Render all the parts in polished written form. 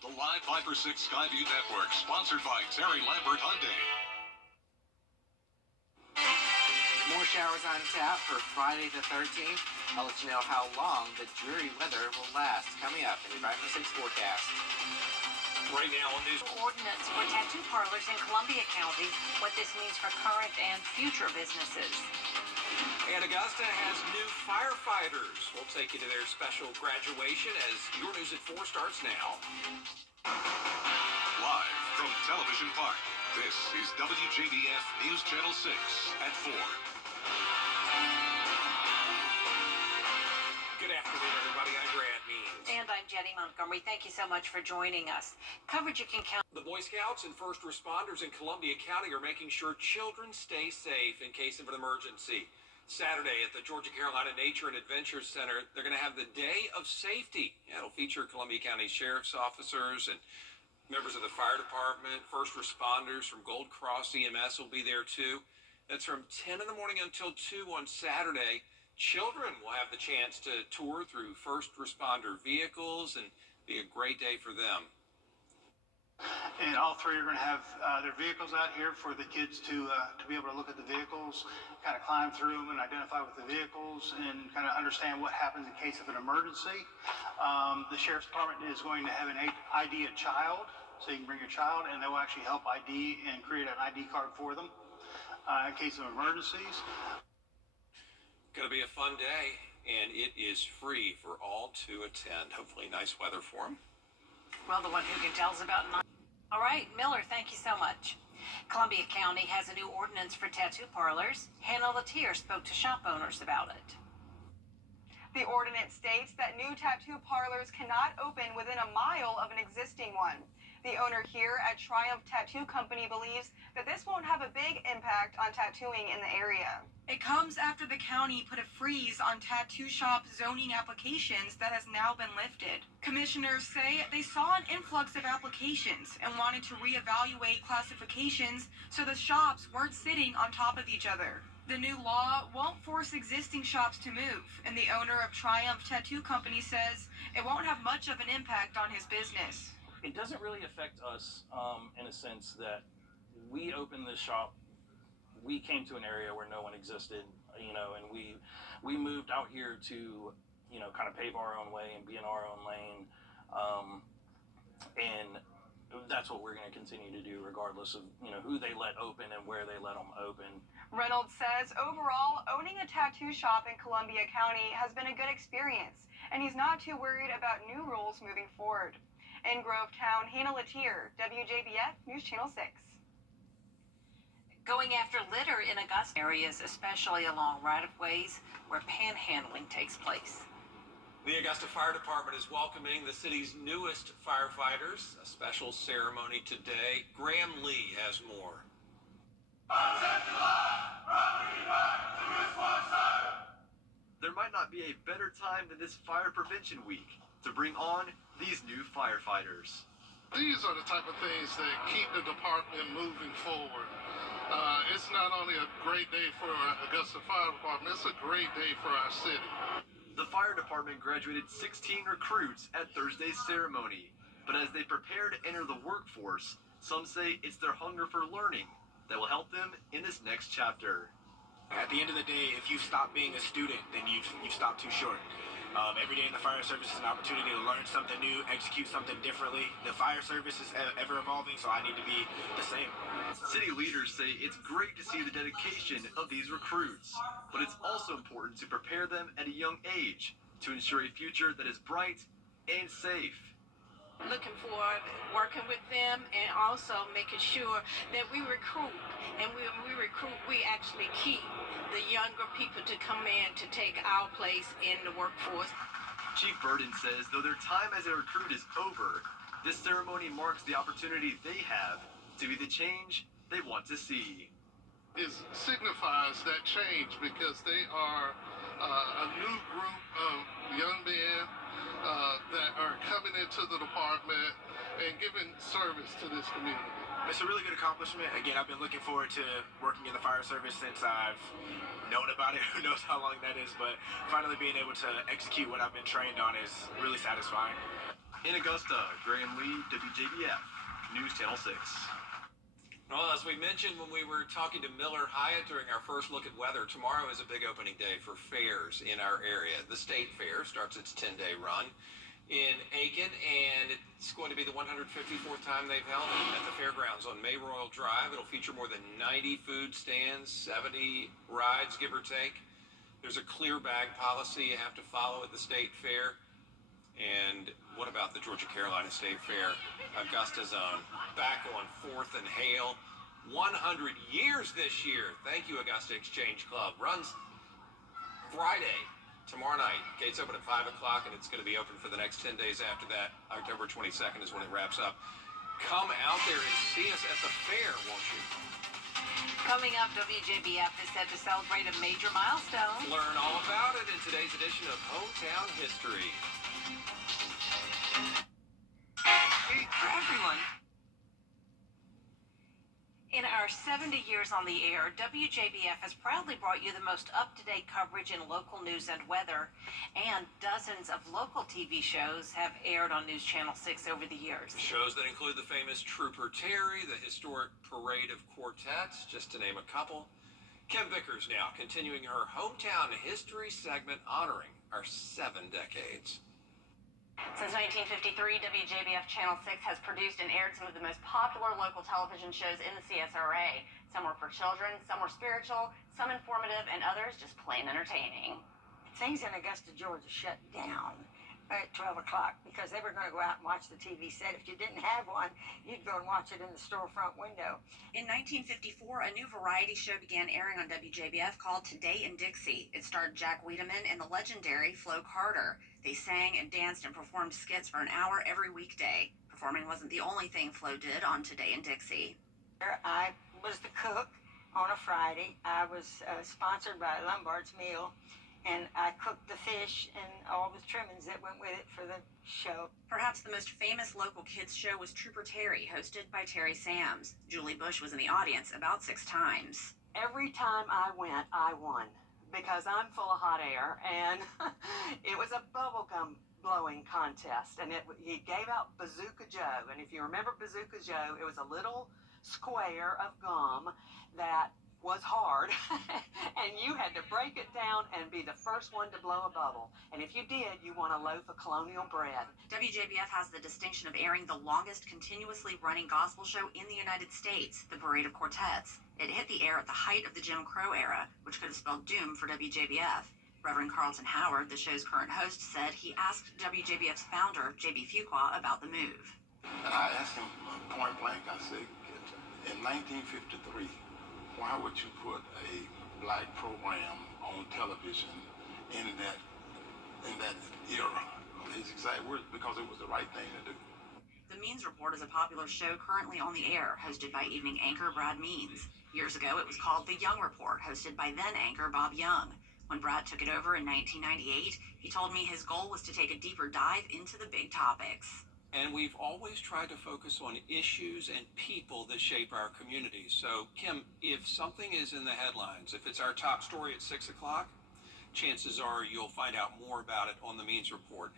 The Live 5-for-6 Skyview Network, sponsored by Terry Lambert Hyundai. More showers on tap for Friday the 13th. I'll let you know how long the dreary weather will last. Coming up in your 5-for-6 forecast. Right now on news. Ordinance for tattoo parlors in Columbia County. What this means for current and future businesses. And Augusta has new firefighters. We'll take you to their special graduation as Your News at 4 starts now. Live from Television Park, this is WJBF News Channel 6 at 4. Good afternoon, everybody. I'm Brad Means. And I'm Jenny Montgomery. Thank you so much for joining us. Coverage you can count. The Boy Scouts and first responders in Columbia County are making sure children stay safe in case of an emergency. Saturday at the Georgia Carolina Nature and Adventure Center, they're going to have the Day of Safety. It'll feature Columbia County Sheriff's officers and members of the fire department, first responders from Gold Cross EMS will be there too. That's from 10 in the morning until 2 on Saturday. Children will have the chance to tour through first responder vehicles and be a great day for them. And all three are going to have their vehicles out here for the kids to be able to look at the vehicles, kind of climb through them and identify with the vehicles and kind of understand what happens in case of an emergency. The Sheriff's Department is going to have an ID a child, so you can bring your child and they will actually help ID and create an ID card for them in case of emergencies. Going to be a fun day, and it is free for all to attend. Hopefully nice weather for them. Well, the one who can tell us about. All right, Miller, thank you so much. Columbia County has a new ordinance for tattoo parlors. Hannah Latier spoke to shop owners about it. The ordinance states that new tattoo parlors cannot open within a mile of an existing one. The owner here at Triumph Tattoo Company believes that this won't have a big impact on tattooing in the area. It comes after the county put a freeze on tattoo shop zoning applications that has now been lifted. Commissioners say they saw an influx of applications and wanted to reevaluate classifications so the shops weren't sitting on top of each other. The new law won't force existing shops to move, and the owner of Triumph Tattoo Company says it won't have much of an impact on his business. It doesn't really affect us in a sense that we opened this shop. We came to an area where no one existed, and we moved out here to, kind of pave our own way and be in our own lane. And that's what we're going to continue to do regardless of, who they let open and where they let them open. Reynolds says overall, owning a tattoo shop in Columbia County has been a good experience, and he's not too worried about new rules moving forward. In Grovetown, Hannah Latier, WJBF News Channel 6. Going after litter in Augusta areas, especially along right-of-ways where panhandling takes place. The Augusta Fire Department is welcoming the city's newest firefighters. A special ceremony today. Graham Lee has more. There might not be a better time than this Fire Prevention Week to bring on these new firefighters. These are the type of things that keep the department moving forward. It's not only a great day for Augusta Fire Department, it's a great day for our city. The fire department graduated 16 recruits at Thursday's ceremony, but as they prepare to enter the workforce, some say it's their hunger for learning that will help them in this next chapter. At the end of the day, if you stop being a student, then you've stopped too short. Every day in the fire service is an opportunity to learn something new, execute something differently. The fire service is ever evolving, so I need to be the same. City leaders say it's great to see the dedication of these recruits, but it's also important to prepare them at a young age to ensure a future that is bright and safe. Looking forward, working with them, and also making sure that we recruit. And when we recruit, we actually keep the younger people to come in to take our place in the workforce. Chief Burden says though their time as a recruit is over, this ceremony marks the opportunity they have to be the change they want to see. It signifies that change because they are a new group of young men that are coming into the department and giving service to this community. It's a really good accomplishment. Again, I've been looking forward to working in the fire service since I've known about it. Who knows how long that is, but finally being able to execute what I've been trained on is really satisfying. In Augusta, Graham Lee, WJBF, News Channel 6. Well, as we mentioned when we were talking to Miller Hyatt during our first look at weather, tomorrow is a big opening day for fairs in our area. The State Fair starts its 10-day run in Aiken, and it's going to be the 154th time they've held it at the fairgrounds on Mayroyal Drive. It'll feature more than 90 food stands, 70 rides, give or take. There's a clear bag policy you have to follow at the State Fair. And what about the Georgia Carolina State Fair? Augusta's own, back on 4th and Hale. 100 years this year. Thank you, Augusta Exchange Club. Runs Friday, tomorrow night. Gates open at 5 o'clock, and it's going to be open for the next 10 days after that. October 22nd is when it wraps up. Come out there and see us at the fair, won't you? Coming up, WJBF is set to celebrate a major milestone. Learn all about it in today's edition of Hometown History. For everyone. In our 70 years on the air, WJBF has proudly brought you the most up-to-date coverage in local news and weather, and dozens of local TV shows have aired on News Channel 6 over the years. Shows that include the famous Trooper Terry, the historic Parade of Quartets, just to name a couple. Kim Vickers now continuing her Hometown History segment honoring our 7 decades. Since 1953, WJBF Channel 6 has produced and aired some of the most popular local television shows in the CSRA. Some were for children, some were spiritual, some informative, and others just plain entertaining. Things in Augusta, Georgia shut down at 12 o'clock because they were going to go out and watch the TV set. If you didn't have one, you'd go and watch it in the storefront window. In 1954, a new variety show began airing on WJBF called Today in Dixie. It starred Jack Wiedemann and the legendary Flo Carter. They sang and danced and performed skits for an hour every weekday. Performing wasn't the only thing Flo did on Today in Dixie. I was the cook on a Friday. I was sponsored by Lombard's Meal, and I cooked the fish and all the trimmings that went with it for the show. Perhaps the most famous local kids show was Trooper Terry, hosted by Terry Sams. Julie Bush was in the audience about 6 times. Every time I went, I won, because I'm full of hot air, and it was a bubblegum blowing contest, and he gave out Bazooka Joe, and if you remember Bazooka Joe, it was a little square of gum that was hard, and you had to break it down and be the first one to blow a bubble, and if you did, you won a loaf of colonial bread. WJBF has the distinction of airing the longest continuously running gospel show in the United States, the Parade of Quartets. It hit the air at the height of the Jim Crow era, which could have spelled doom for WJBF. Reverend Carlton Howard, the show's current host, said he asked WJBF's founder, J.B. Fuqua, about the move. And I asked him point blank, I said, in 1953, why would you put a black program on television in that era? His exact words, because it was the right thing to do. The Means Report is a popular show currently on the air, hosted by evening anchor Brad Means. Years ago, it was called The Young Report, hosted by then anchor Bob Young. When Brad took it over in 1998, he told me his goal was to take a deeper dive into the big topics. And we've always tried to focus on issues and people that shape our communities. So, Kim, if something is in the headlines, if it's our top story at 6 o'clock, chances are you'll find out more about it on the Means Report.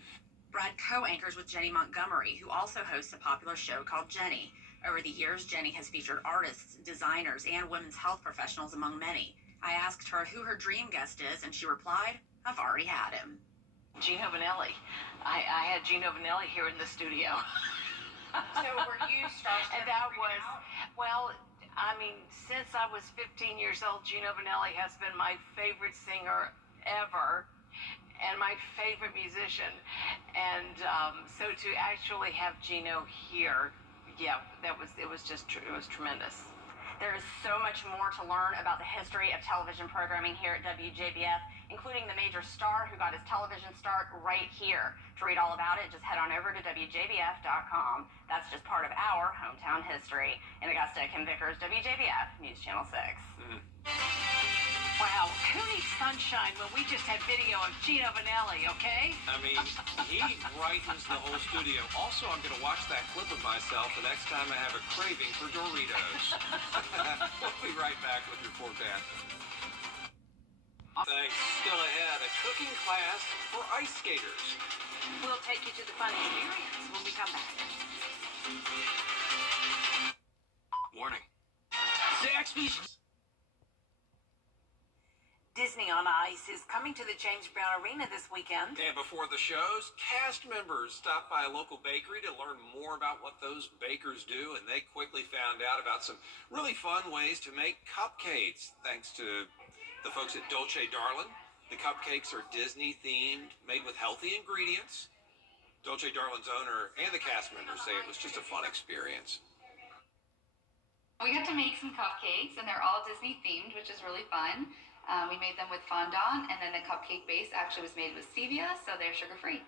Brad co-anchors with Jenny Montgomery, who also hosts a popular show called Jenny. Over the years, Jenny has featured artists, designers, and women's health professionals, among many. I asked her who her dream guest is, and she replied, "I've already had him." Gino Vanelli. I had Gino Vanelli here in the studio. So were you starstruck? And that was, well, I mean, since I was 15 years old, Gino Vanelli has been my favorite singer ever and my favorite musician. And so to actually have Gino here, yeah, it was tremendous. There is so much more to learn about the history of television programming here at WJBF, including the major star who got his television start right here. To read all about it, just head on over to WJBF.com. That's just part of our hometown history. In Augusta, Kim Vickers, WJBF News Channel 6. Wow, who needs sunshine when we just had video of Gino Vanelli, okay? I mean, he brightens the whole studio. Also, I'm going to watch that clip of myself the next time I have a craving for Doritos. We'll be right back with your forecast. Thanks. Still ahead, a cooking class for ice skaters. We'll take you to the fun experience when we come back. Warning. Zaxby's. Disney on Ice is coming to the James Brown Arena this weekend. And before the shows, cast members stopped by a local bakery to learn more about what those bakers do, and they quickly found out about some really fun ways to make cupcakes, thanks to the folks at Dolce Darlin. The cupcakes are Disney themed, made with healthy ingredients. Dolce Darlin's owner and the cast members say it was just a fun experience. We got to make some cupcakes, and they're all Disney themed, which is really fun. We made them with fondant, and then the cupcake base actually was made with stevia, so they're sugar-free.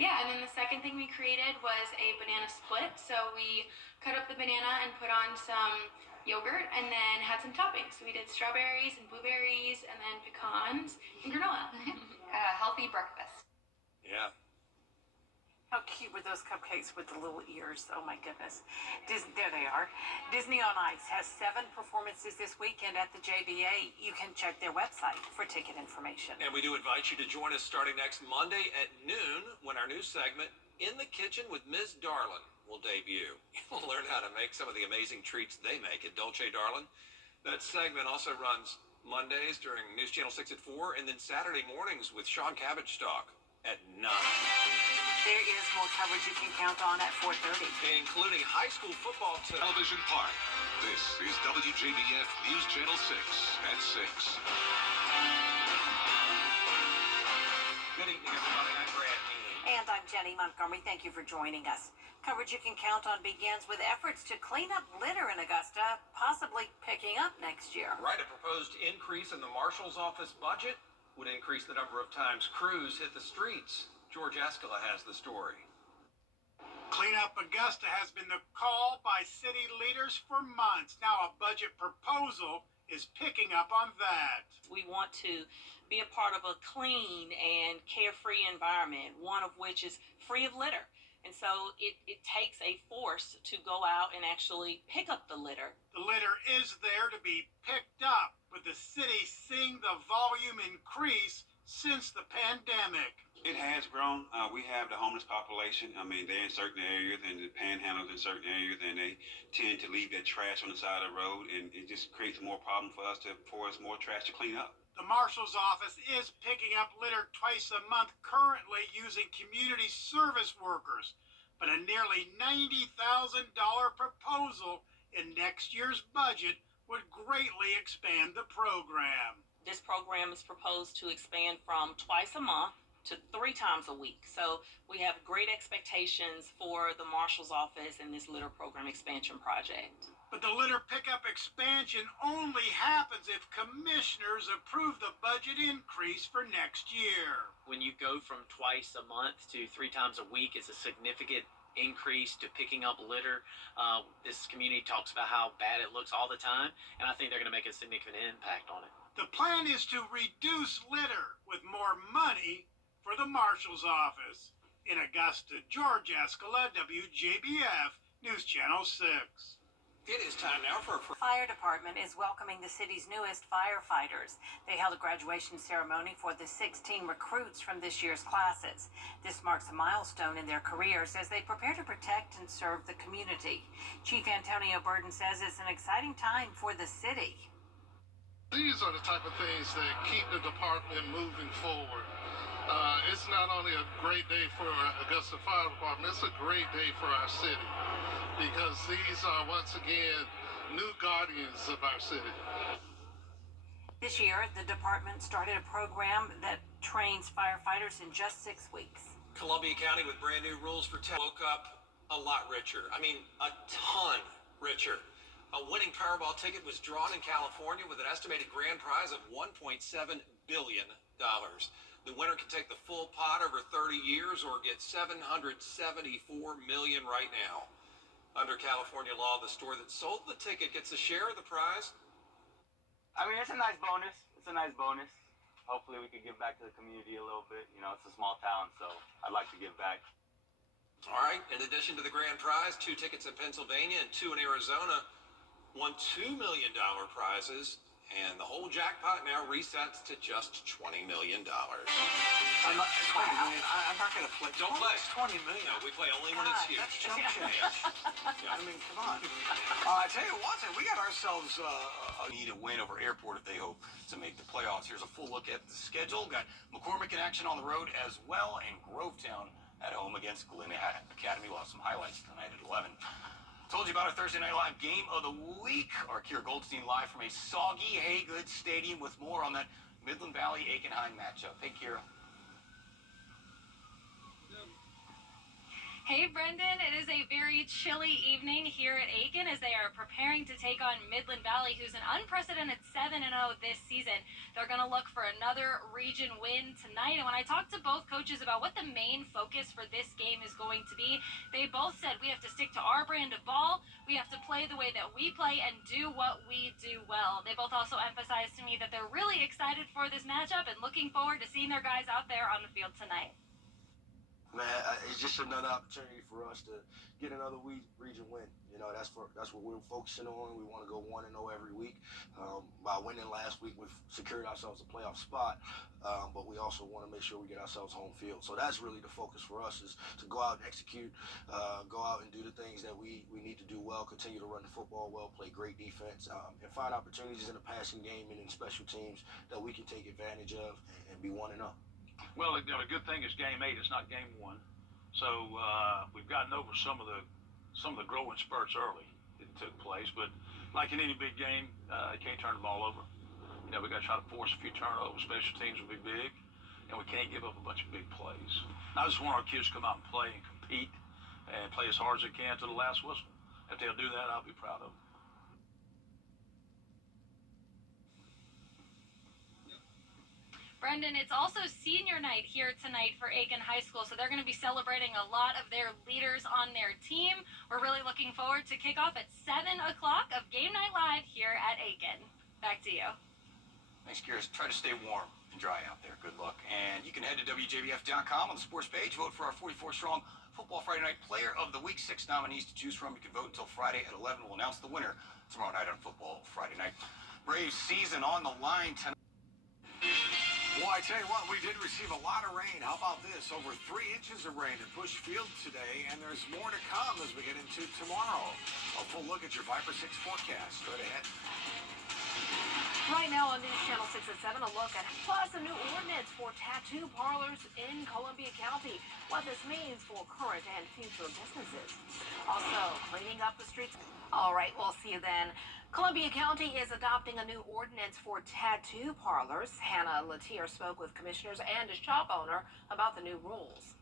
Yeah, and then the second thing we created was a banana split. So we cut up the banana and put on some yogurt and then had some toppings. So we did strawberries and blueberries and then pecans and granola. Healthy breakfast. Yeah. How cute were those cupcakes with the little ears? Oh my goodness. There they are. Disney on Ice has 7 performances this weekend at the JBA. You can check their website for ticket information. And we do invite you to join us starting next Monday at noon when our new segment, In the Kitchen with Ms. Darlin, will debut. You'll learn how to make some of the amazing treats they make at Dolce Darlin. That segment also runs Mondays during News Channel 6 at 4 and then Saturday mornings with Sean Cabbage Stock at 9. There is more coverage you can count on at 4:30. Including high school football Television Park. This is WJBF News Channel 6 at 6. Good evening, everybody. I'm Brad Neely. And I'm Jenny Montgomery. Thank you for joining us. Coverage you can count on begins with efforts to clean up litter in Augusta, possibly picking up next year. Right, a proposed increase in the Marshal's office budget would increase the number of times crews hit the streets. George Escala has the story. Clean Up Augusta has been the call by city leaders for months. Now a budget proposal is picking up on that. We want to be a part of a clean and carefree environment, one of which is free of litter. And so it takes a force to go out and actually pick up the litter. The litter is there to be picked up, with the city seeing the volume increase since the pandemic. It has grown. We have the homeless population. I mean, they're in certain areas and the panhandles in certain areas, and they tend to leave their trash on the side of the road, and it just creates more problem for us more trash to clean up. The Marshal's office is picking up litter twice a month currently using community service workers, but a nearly $90,000 proposal in next year's budget would greatly expand the program. This program is proposed to expand from twice a month to 3 times a week. So we have great expectations for the Marshal's office and this litter program expansion project. But the litter pickup expansion only happens if commissioners approve the budget increase for next year. When you go from twice a month to 3 times a week, it's a significant increase to picking up litter. This community talks about how bad it looks all the time, and I think they're going to make a significant impact on it. The plan is to reduce litter with more money for the Marshal's office. In Augusta, George Escala, WJBF News Channel 6. It is time now for a Fire department is welcoming the city's newest firefighters. They held a graduation ceremony for the 16 recruits from this year's classes. This marks a milestone in their careers as they prepare to protect and serve the community. Chief Antonio Burden says it's an exciting time for the city. These are the type of things that keep the department moving forward. It's not only a great day for Augusta Fire Department, it's a great day for our city, because these are, once again, new guardians of our city. This year, the department started a program that trains firefighters in just 6 weeks. Columbia County with brand new rules for woke up a lot richer. I mean, a ton richer. A winning Powerball ticket was drawn in California with an estimated grand prize of $1.7 billion. The winner can take the full pot over 30 years or get $774 million right now. Under California law, the store that sold the ticket gets a share of the prize. I mean, it's a nice bonus. it's a nice bonus. Hopefully we could give back to the community a little bit. You know, it's a small town, so I'd like to give back. All right, in addition to the grand prize, 2 tickets in Pennsylvania and 2 in Arizona, won $2 million prizes, and the whole jackpot now resets to just $20 million. I'm not going to play. Don't play. $20 million. No, we play only when it's huge. That's chump change. I mean, come on. I tell you what, we got ourselves need a win over Airport if they hope to make the playoffs. Here's a full look at the schedule. Got McCormick in action on the road as well, and Grovetown at home against Glen Academy. We'll have some highlights tonight at 11. Told you about our Thursday Night Live Game of the Week. Our Kira Goldstein live from a soggy Haygood Stadium with more on that Midland Valley-Aikenheim matchup. Hey, Kira. Hey, Brendan. It is a very chilly evening here at Aiken as they are preparing to take on Midland Valley, who's an unprecedented 7-0 this season. They're going to look for another region win tonight. And when I talked to both coaches about what the main focus for this game is going to be, they both said we have to stick to our brand of ball. We have to play the way that we play and do what we do well. They both also emphasized to me that they're really excited for this matchup and looking forward to seeing their guys out there on the field tonight. Man, it's just another opportunity for us to get another region win. You know, that's what we're focusing on. We want to go 1-0 every week. By winning last week, we've secured ourselves a playoff spot, but we also want to make sure we get ourselves home field. So that's really the focus for us, is to go out and execute, go out and do the things that we need to do well, continue to run the football well, play great defense, and find opportunities in the passing game and in special teams that we can take advantage of and be 1-0. Well, the good thing is game 8. It's not game 1. So we've gotten over some of the growing spurts early that took place. But like in any big game, you can't turn the ball over. You know, we got to try to force a few turnovers. Special teams will be big, and we can't give up a bunch of big plays. I just want our kids to come out and play and compete and play as hard as they can to the last whistle. If they'll do that, I'll be proud of them. Brendan, it's also senior night here tonight for Aiken High School, so they're going to be celebrating a lot of their leaders on their team. We're really looking forward to kickoff at 7 o'clock of Game Night Live here at Aiken. Back to you. Thanks, Kira. Try to stay warm and dry out there. Good luck. And you can head to WJBF.com on the sports page. Vote for our 44-strong Football Friday Night Player of the Week. 6 nominees to choose from. You can vote until Friday at 11. We'll announce the winner tomorrow night on Football Friday Night. Braves season on the line tonight. Well, I tell you what, we did receive a lot of rain. How about this? Over 3 inches of rain in Bush Field today, and there's more to come as we get into tomorrow. A full look at your Viper 6 forecast. Straight ahead. Right now on News Channel 6 at 7, a look at plus a new ordinance for tattoo parlors in Columbia County. What this means for current and future businesses. Also, cleaning up the streets. All right, we'll see you then. Columbia County is adopting a new ordinance for tattoo parlors. Hannah Latier spoke with commissioners and a shop owner about the new rules.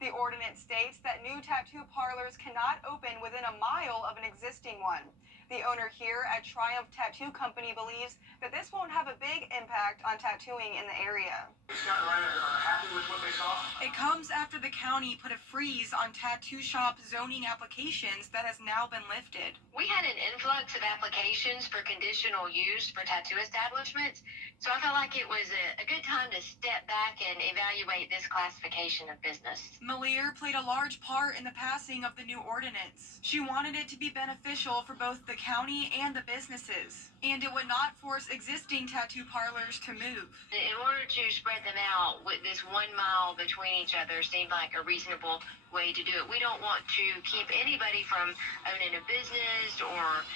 The ordinance states that new tattoo parlors cannot open within a mile of an existing one. The owner here at Triumph Tattoo Company believes that this won't have a big impact on tattooing in the area. Scott and Ryan are happy with what they saw? It comes after the county put a freeze on tattoo shop zoning applications that has now been lifted. We had an influx of applications for conditional use for tattoo establishments, so I felt like it was a good time to step back and evaluate this classification of business. Malier played a large part in the passing of the new ordinance. She wanted it to be beneficial for both the county and the businesses, and it would not force existing tattoo parlors to move. In order to spread them out, with this 1 mile between each other seemed like a reasonable way to do it. We don't want to keep anybody from owning a business or,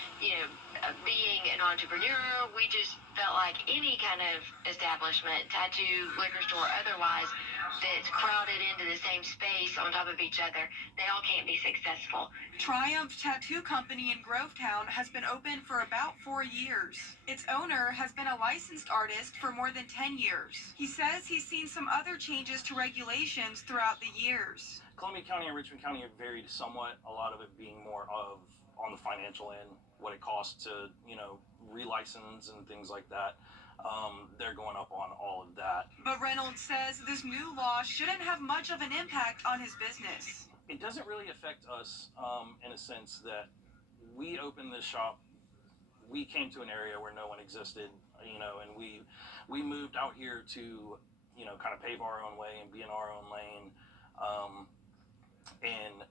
being an entrepreneur. We just felt like any kind of establishment, tattoo, liquor store, otherwise, that's crowded into the same space on top of each other, they all can't be successful. Triumph Tattoo Company in Grovetown has been open for about 4 years. Its owner has been a licensed artist for more than 10 years. He says he's seen some other changes to regulations throughout the years. Columbia County and Richmond County have varied somewhat, a lot of it being more of on the financial end, what it costs to, relicense and things like that. They're going up on all of that. But Reynolds says this new law shouldn't have much of an impact on his business. It doesn't really affect us in a sense that we opened this shop. We came to an area where no one existed. and we moved out here to, kind of pave our own way and be in our own lane. And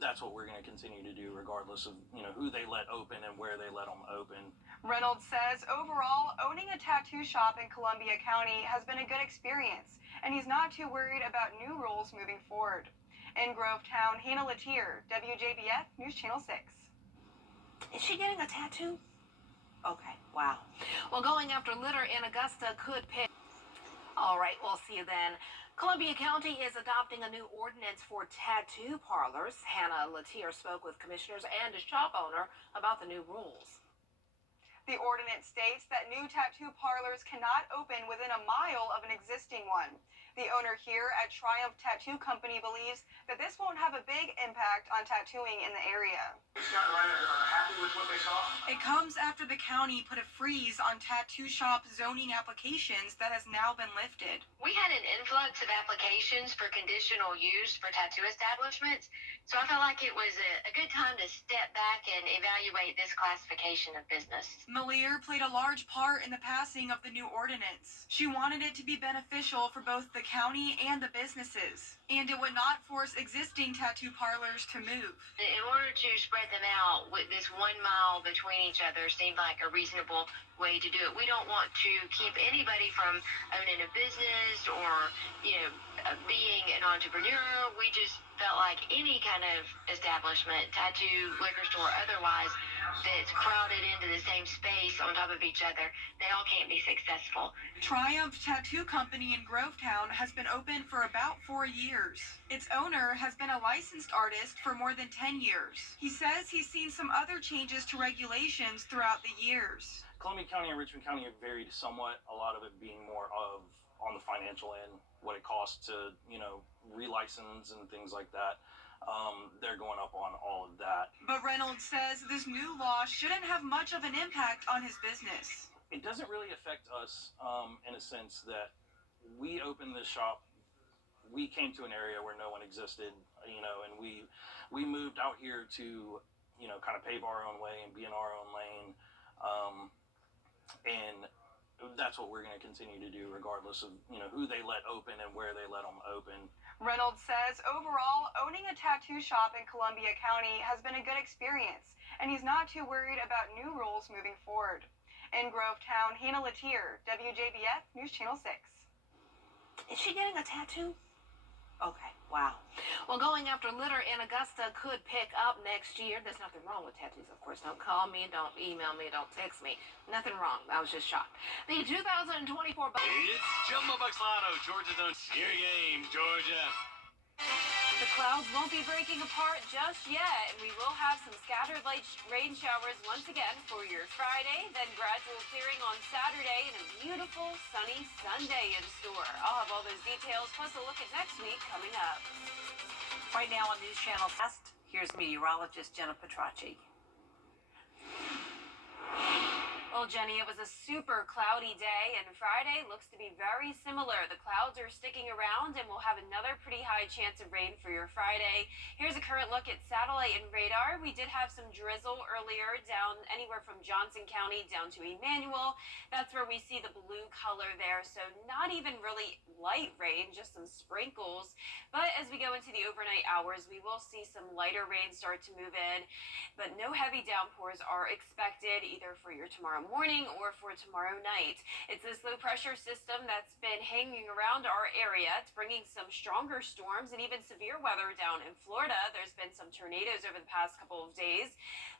that's what we're going to continue to do regardless of, who they let open and where they let them open. Reynolds says overall, owning a tattoo shop in Columbia County has been a good experience, and he's not too worried about new rules moving forward. In Grovetown, Hannah Latier, WJBF News Channel 6. Is she getting a tattoo? Okay, wow. Well, going after litter in Augusta could pick. All right, we'll see you then. Columbia County is adopting a new ordinance for tattoo parlors. Hannah Latier spoke with commissioners and a shop owner about the new rules. The ordinance states that new tattoo parlors cannot open within a mile of an existing one. The owner here at Triumph Tattoo Company believes that this won't have a big impact on tattooing in the area. Scott and Ryan are happy with what they saw. It comes after the county put a freeze on tattoo shop zoning applications that has now been lifted. We had an influx of applications for conditional use for tattoo establishments, so I felt like it was a good time to step back and evaluate this classification of business. Malier played a large part in the passing of the new ordinance. She wanted it to be beneficial for both the county and the businesses, and it would not force existing tattoo parlors to move. In order to spread them out, with this 1 mile between each other seemed like a reasonable way to do it. We don't want to keep anybody from owning a business or, being an entrepreneur. We just felt like any kind of establishment, tattoo, liquor store, otherwise, that's crowded into the same space on top of each other, they all can't be successful. Triumph Tattoo Company in Grovetown has been open for about 4 years. Its owner has been a licensed artist for more than 10 years. He says he's seen some other changes to regulations throughout the years. Columbia County and Richmond County have varied somewhat, a lot of it being more of on the financial end, what it costs to, relicense and things like that. They're going up on all of that. But Reynolds says this new law shouldn't have much of an impact on his business. It doesn't really affect us in a sense that we opened this shop. We came to an area where no one existed, and we moved out here to, kind of pave our own way and be in our own lane. And that's what we're going to continue to do regardless of, who they let open and where they let them open. Reynolds says overall, owning a tattoo shop in Columbia County has been a good experience, and he's not too worried about new rules moving forward. In Grovetown, Hannah Latier, WJBF News Channel 6. Is she getting a tattoo? Okay, wow. Well, going after litter in Augusta could pick up next year. There's nothing wrong with tattoos, of course. Don't call me, don't email me, don't text me. Nothing wrong. I was just shocked. The 2024... It's Jumbo Bucks Lotto, Georgia's own Scary Game, Georgia. The clouds won't be breaking apart just yet, and we will have some scattered light rain showers once again for your Friday, then gradual clearing on Saturday, and a beautiful sunny Sunday in store. I'll have all those details, plus a look at next week coming up. Right now on News Channel West, here's meteorologist Jenna Petracci. Well, Jenny, it was a super cloudy day, and Friday looks to be very similar. The clouds are sticking around, and we'll have another pretty high chance of rain for your Friday. Here's a current look at satellite and radar. We did have some drizzle earlier down anywhere from Johnson County down to Emmanuel. That's where we see the blue color there, so not even really light rain, just some sprinkles. But as we go into the overnight hours, we will see some lighter rain start to move in, but no heavy downpours are expected either for your tomorrow morning or for tomorrow night. It's this low pressure system that's been hanging around our area. It's bringing some stronger storms and even severe weather down in Florida. There's been some tornadoes over the past couple of days.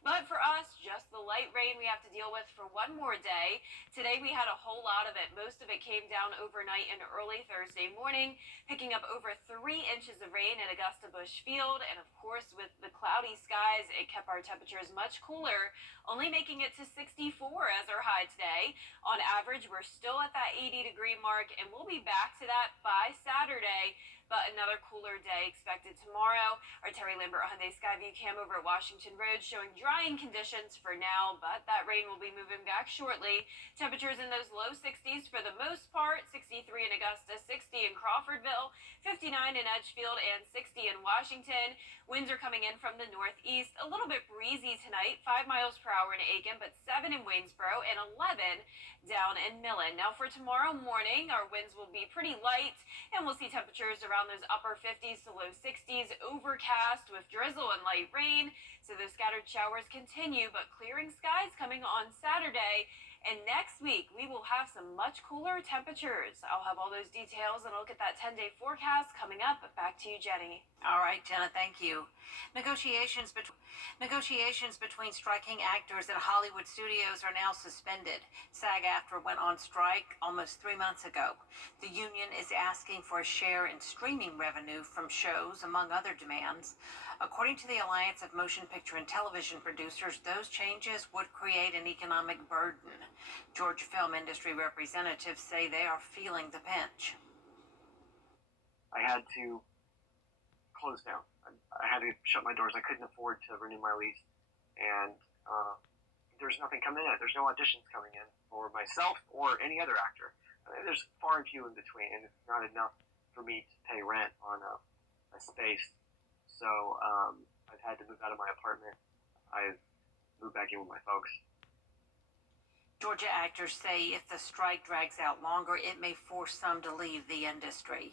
But for us, just the light rain we have to deal with for one more day. Today we had a whole lot of it. Most of it came down overnight and early Thursday morning, picking up over 3 inches of rain at Augusta Busch Field. And of course, with the cloudy skies, it kept our temperatures much cooler, only making it to 64 as our high today. On average, we're still at that 80-degree mark, and we'll be back to that by Saturday. but another cooler day expected tomorrow. Our Terry Lambert Hyundai Skyview cam over at Washington Road showing drying conditions for now, but that rain will be moving back shortly. Temperatures in those low 60s for the most part, 63 in Augusta, 60 in Crawfordville, 59 in Edgefield, and 60 in Washington. Winds are coming in from the northeast, a little bit breezy tonight, 5 miles per hour in Aiken, but 7 in Waynesboro and 11 down in Millen. Now for tomorrow morning, our winds will be pretty light, and we'll see temperatures around those upper 50s to low 60s, overcast with drizzle and light rain. So those scattered showers continue, but clearing skies coming on Saturday. And next week, we will have some much cooler temperatures. I'll have all those details and I'll look at that 10-day forecast coming up. Back to you, Jenny. All right, Jenna, thank you. Negotiations between striking actors at Hollywood studios are now suspended. SAG-AFTRA went on strike almost 3 months ago. The union is asking for a share in streaming revenue from shows, among other demands. According to the Alliance of Motion Picture and Television Producers, those changes would create an economic burden. Georgia film industry representatives say they are feeling the pinch. I had to close down. I had to shut my doors. I couldn't afford to renew my lease, and there's nothing coming in. There's no auditions coming in for myself or any other actor. I mean, there's far and few in between, and it's not enough for me to pay rent on a space. So I've had to move out of my apartment. I've moved back in with my folks. Georgia actors say if the strike drags out longer, it may force some to leave the industry.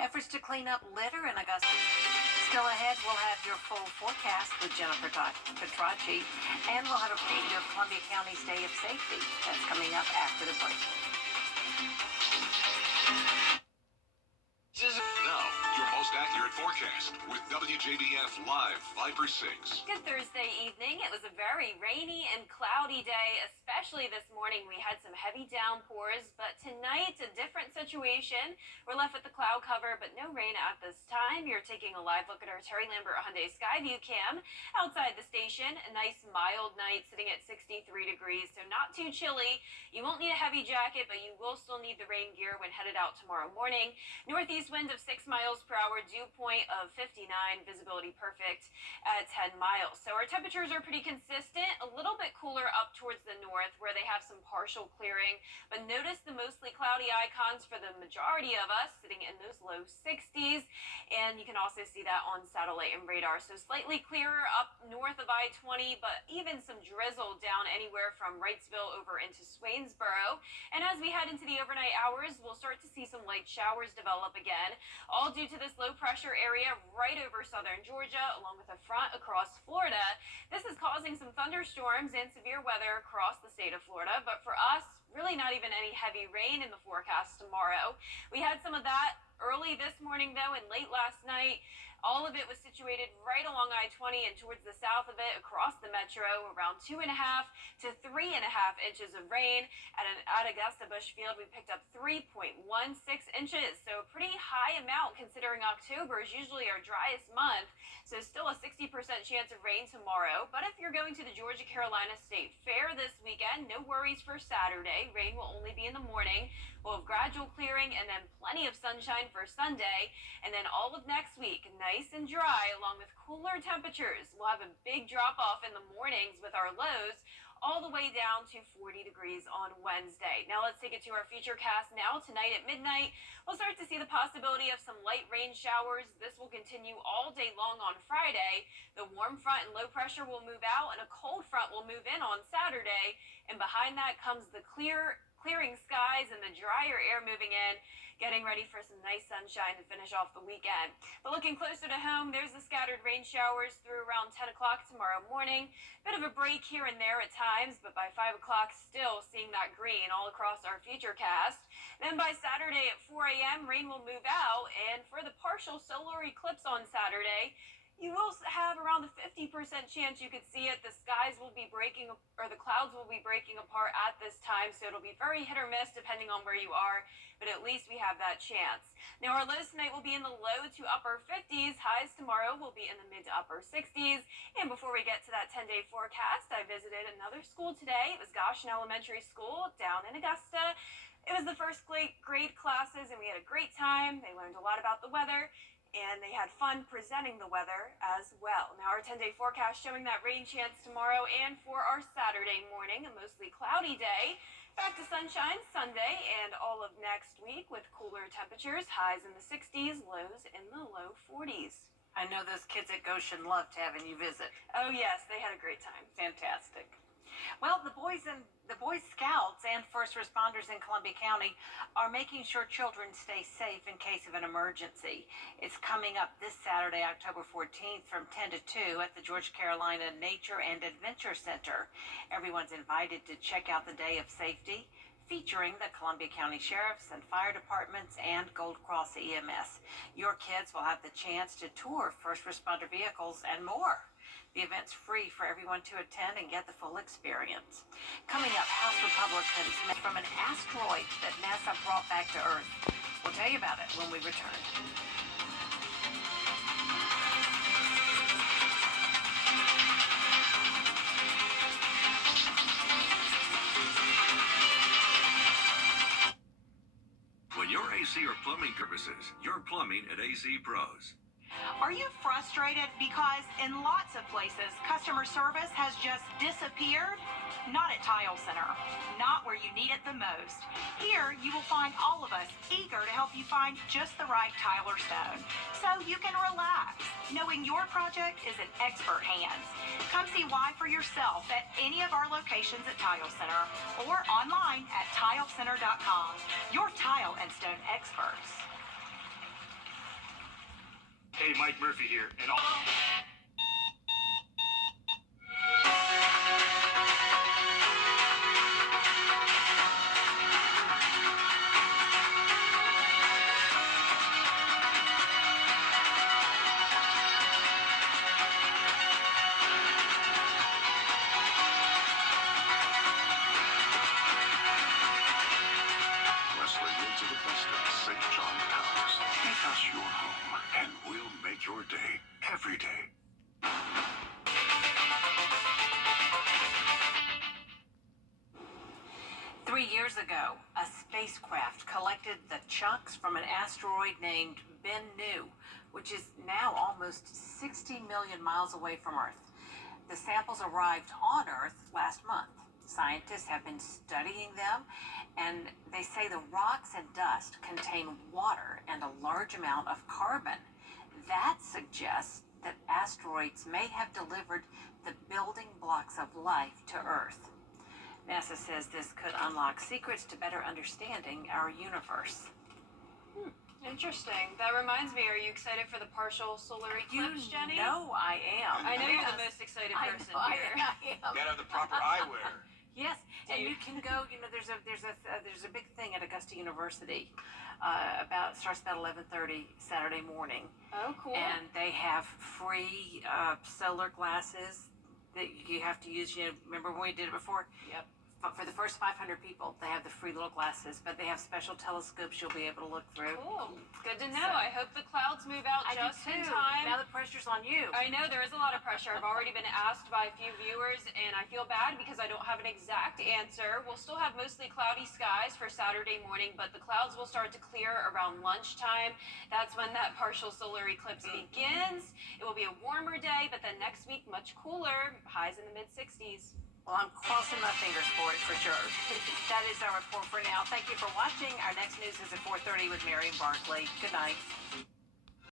Efforts to clean up litter in Augusta. Still ahead, we'll have your full forecast with Jennifer Petracci, and we'll have a preview of Columbia County's Day of Safety. That's coming up after the break. Now, your most accurate forecast with WJBF Live 5 for 6. Good Thursday evening. It was a very rainy and cloudy day, especially this morning. We had some heavy downpours, but tonight, a different situation. We're left with the cloud cover, but no rain at this time. You're taking a live look at our Terry Lambert Hyundai Skyview cam outside the station. A nice mild night sitting at 63 degrees, so not too chilly. You won't need a heavy jacket, but you will still need the rain gear when headed out tomorrow morning. Northeast wind of 6 miles per hour, dew point of 59, visibility perfect at 10 miles. So our temperatures are pretty consistent, a little bit cooler up towards the north where they have some partial clearing, but notice the mostly cloudy icons for the majority of us sitting in those low 60s, and you can also see that on satellite and radar. So slightly clearer up north of I-20, but even some drizzle down anywhere from Wrightsville over into Swainsboro. And as we head into the overnight hours, we'll start to see some light showers develop again, all due to this low pressure area right over southern Georgia, along with a front across Florida. This is causing some thunderstorms and severe weather across the state of Florida, but for us, really not even any heavy rain in the forecast tomorrow. We had some of that early this morning, though, and late last night. All of it was situated right along I-20 and towards the south of it across the metro, around 2.5 to 3.5 inches of rain. At Augusta Bushfield, we picked up 3.16 inches, so a pretty high amount considering October is usually our driest month. So still a 60% chance of rain tomorrow. But if you're going to the Georgia-Carolina State Fair this weekend, no worries for Saturday. Rain will only be in the morning. We'll have gradual clearing and then plenty of sunshine for Sunday. And then all of next week, nice and dry along with cooler temperatures. We'll have a big drop off in the mornings with our lows all the way down to 40 degrees on Wednesday. Now let's take it to our futurecast now. Tonight at midnight, we'll start to see the possibility of some light rain showers. This will continue all day long on Friday. The warm front and low pressure will move out and a cold front will move in on Saturday. And behind that comes the clearing skies and the drier air moving in, getting ready for some nice sunshine to finish off the weekend. But looking closer to home, there's the scattered rain showers through around 10 o'clock tomorrow morning. Bit of a break here and there at times, but by 5 o'clock, still seeing that green all across our futurecast. Then by Saturday at 4 a.m., rain will move out, and for the partial solar eclipse on Saturday, you will have around a 50% chance you could see it. The skies will be breaking, or the clouds will be breaking apart at this time, so it'll be very hit or miss depending on where you are, but at least we have that chance. Now our lows tonight will be in the low to upper 50s. Highs tomorrow will be in the mid to upper 60s. And before we get to that 10-day forecast, I visited another school today. It was Goshen Elementary School down in Augusta. It was the first grade classes, and we had a great time. They learned a lot about the weather, and they had fun presenting the weather as well. Now, our 10-day forecast showing that rain chance tomorrow and for our Saturday morning, a mostly cloudy day. Back to sunshine Sunday and all of next week with cooler temperatures, highs in the 60s, lows in the low 40s. I know those kids at Goshen loved having you visit. Oh, yes, they had a great time. Fantastic. Well, the Boy Scouts and first responders in Columbia County are making sure children stay safe in case of an emergency. It's coming up this Saturday, October 14th from 10 to 2 at the Georgia Carolina Nature and Adventure Center. Everyone's invited to check out the Day of Safety, featuring the Columbia County Sheriffs and Fire Departments and Gold Cross EMS. Your kids will have the chance to tour first responder vehicles and more. The event's free for everyone to attend and get the full experience. Coming up, House Republicans from an asteroid that NASA brought back to Earth. We'll tell you about it when we return. When your AC or plumbing services, your plumbing at AC Pros. Are you frustrated because in lots of places customer service has just disappeared? Not at Tile Center. Not where you need it the most. Here you will find all of us eager to help you find just the right tile or stone, so you can relax, knowing your project is in expert hands. Come see why for yourself at any of our locations at Tile Center or online at tilecenter.com. Your tile and stone experts. Hey, Mike Murphy here, and all. Wrestling into the best of St. John Towers. Make us your home, and we'll make your day every day. 3 years ago, a spacecraft collected the chunks from an asteroid named Bennu, which is now almost 60 million miles away from Earth. The samples arrived on Earth last month. Scientists have been studying them, and they say the rocks and dust contain water and a large amount of carbon. That suggests that asteroids may have delivered the building blocks of life to Earth. NASA says this could unlock secrets to better understanding our universe. Interesting. That reminds me, are you excited for the partial solar eclipse, Jenny? No, I am. I know you're the Yes. most excited I person know, here. I am. Gotta have the proper eyewear. Yes, and you can go. You know, there's a big thing at Augusta University starts about 11:30 Saturday morning. Oh, cool. And they have free solar glasses that you have to use. You know, remember when we did it before? Yep. For the first 500 people, they have the free little glasses, but they have special telescopes you'll be able to look through. Cool. Good to know. I hope the clouds move out I do just in too. time. Now the pressure's on you. I know there is a lot of pressure. I've already been asked by a few viewers, and I feel bad because I don't have an exact answer. We'll still have mostly cloudy skies for Saturday morning, but the clouds will start to clear around lunchtime. That's when that partial solar eclipse begins. It will be a warmer day, but then next week, much cooler, highs in the mid-60s. Well, I'm crossing my fingers for it for sure. That is our report for now. Thank you for watching. Our next news is at 4:30 with Mary Barkley. Good night.